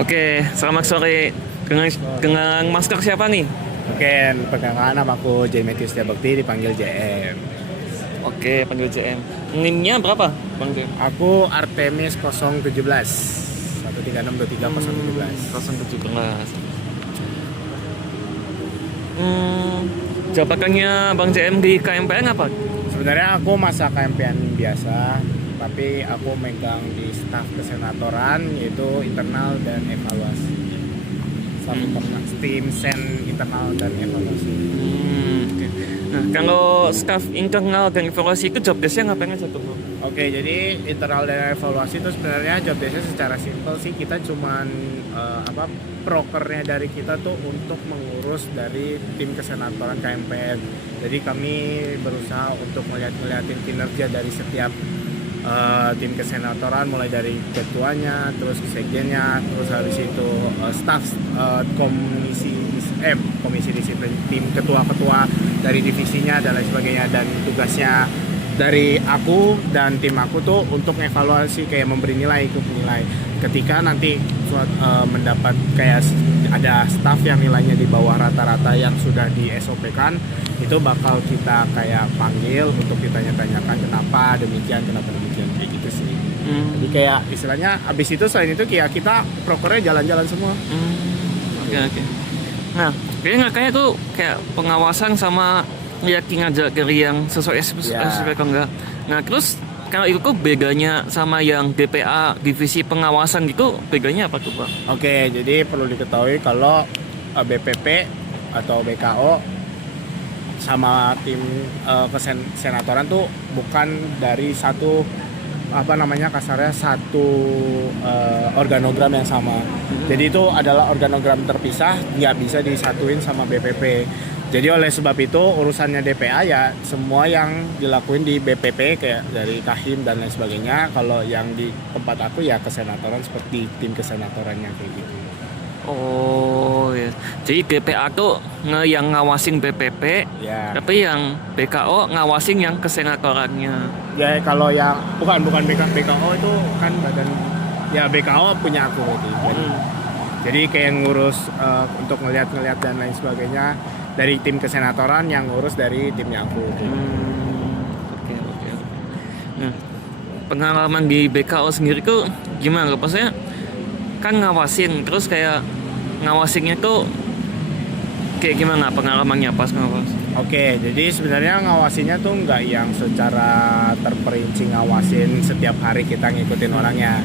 Oke, selamat sore. Dengan masker siapa nih? Oke, perkenalkan nama aku J. Matthew Setiabakti, dipanggil JM. Oke, panggil JM. NIM-nya berapa, Bang JM? Aku Artemis 017 13623 017. 017. Jabatannya Bang JM di KMPN apa? Sebenarnya aku masa KMPN biasa, tapi aku megang di staf kesenatoran, yaitu internal dan evaluasi. Staf internal, tim sen internal dan evaluasi. Oke. Nah, kalau staff internal dan evaluasi itu job desk-nya ngapain aja tuh, Bang? Oke, jadi internal dan evaluasi itu sebenarnya job desk-nya secara simpel sih, kita cuman prokernya dari kita tuh untuk mengurus dari tim kesenatoran KMPN. Jadi kami berusaha untuk ngeliatin kinerja dari setiap tim kesenatoran, mulai dari ketuanya, terus sekjennya, terus habis itu staff komisi disiplin, tim ketua-ketua dari divisinya dan lain sebagainya. Dan tugasnya dari aku dan tim aku tuh untuk evaluasi, kayak memberi nilai ke penilai. Ketika nanti mendapat kayak ada staff yang nilainya di bawah rata-rata yang sudah di SOP kan, itu bakal kita kayak panggil untuk ditanya-tanyakan kenapa demikian kayak gitu sih. Jadi kayak istilahnya abis itu, selain itu kayak kita prokernya jalan-jalan semua. Oke. Nah, kayaknya tuh kayak pengawasan sama yakin aja dari yang sesuai SOP atau enggak. Nah, terus kalau itu kok bedanya sama yang DPA divisi pengawasan gitu, bedanya apa tuh, Bang? Oke, jadi perlu diketahui kalau BPP atau BKO sama tim kesenatoran tuh bukan dari satu kasarnya satu organogram yang sama. Jadi itu adalah organogram terpisah, nggak bisa disatuin sama BPP. Jadi oleh sebab itu urusannya DPA ya semua yang dilakuin di BPP kayak dari Kahim dan lain sebagainya. Kalau yang di tempat aku ya kesenatoran seperti tim kesenatorannya kayak gitu. Oh ya, jadi DPA tuh yang ngawasin BPP, Ya. tapi yang BKO ngawasin yang kesenatorannya. Ya kalau yang bukan BKO itu kan badan, ya BKO punya aku berarti. Jadi kayak ngurus untuk ngeliat dan lain sebagainya dari tim kesenatoran, yang ngurus dari timnya aku. Oke. Nah, pengalaman di BKO sendiri tuh gimana? Maksudnya kan ngawasin, terus kayak ngawasinnya tuh kayak gimana pengalamannya pas ngawas? Oke, jadi sebenarnya ngawasinya tuh nggak yang secara terperinci ngawasin setiap hari kita ngikutin orangnya.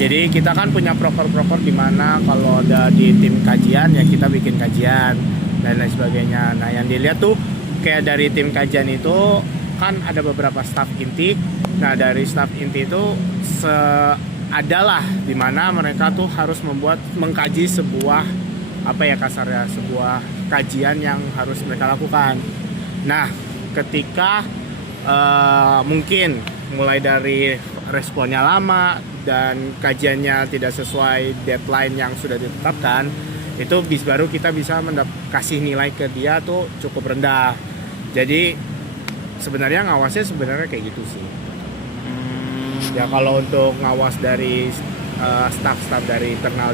Jadi kita kan punya proker-proker di mana kalau ada di tim kajian ya kita bikin kajian dan lain sebagainya. Nah yang dilihat tuh kayak dari tim kajian itu kan ada beberapa staf inti. Nah dari staf inti itu adalah di mana mereka tuh harus mengkaji sebuah sebuah kajian yang harus mereka lakukan. Nah ketika mungkin mulai dari responnya lama dan kajiannya tidak sesuai deadline yang sudah ditetapkan, itu baru kita bisa kasih nilai ke dia tuh cukup rendah. Jadi sebenarnya ngawasnya kayak gitu sih. Ya kalau untuk ngawas dari staff dari internal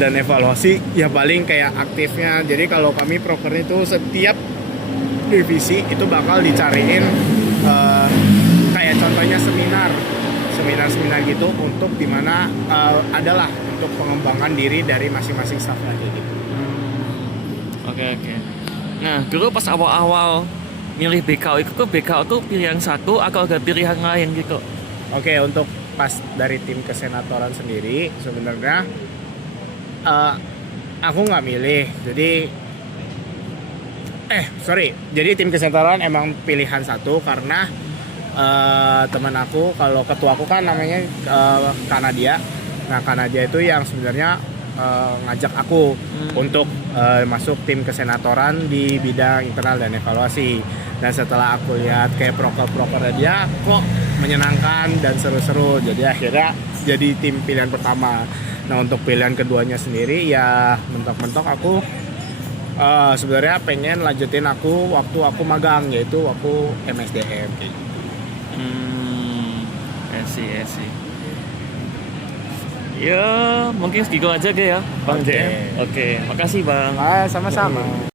dan evaluasi ya paling kayak aktifnya. Jadi kalau kami proker itu setiap divisi itu bakal dicariin kayak contohnya seminar gitu untuk dimana adalah untuk pengembangan diri dari masing-masing staff lagi gitu. Oke. Nah, dulu pas awal-awal milih BKO itu tuh BKO tuh pilihan satu atau ada pilihan lain gitu? Oke, untuk pas dari tim kesenatoran sendiri sebenarnya aku nggak milih. Jadi tim kesenatoran emang pilihan satu karena teman aku, kalau ketua aku kan namanya Kanadia. Nah Kanadia itu yang sebenarnya ngajak aku untuk masuk tim kesenatoran di bidang internal dan evaluasi. Dan setelah aku lihat kayak proker dia kok menyenangkan dan seru-seru, jadi akhirnya jadi tim pilihan pertama. Nah untuk pilihan keduanya sendiri ya mentok-mentok aku sebenarnya pengen lanjutin waktu aku magang, yaitu aku MSDM. I see. Ya, mungkin segitu aja ya, Bang Oke. JM. Oke, makasih Bang. Sama-sama.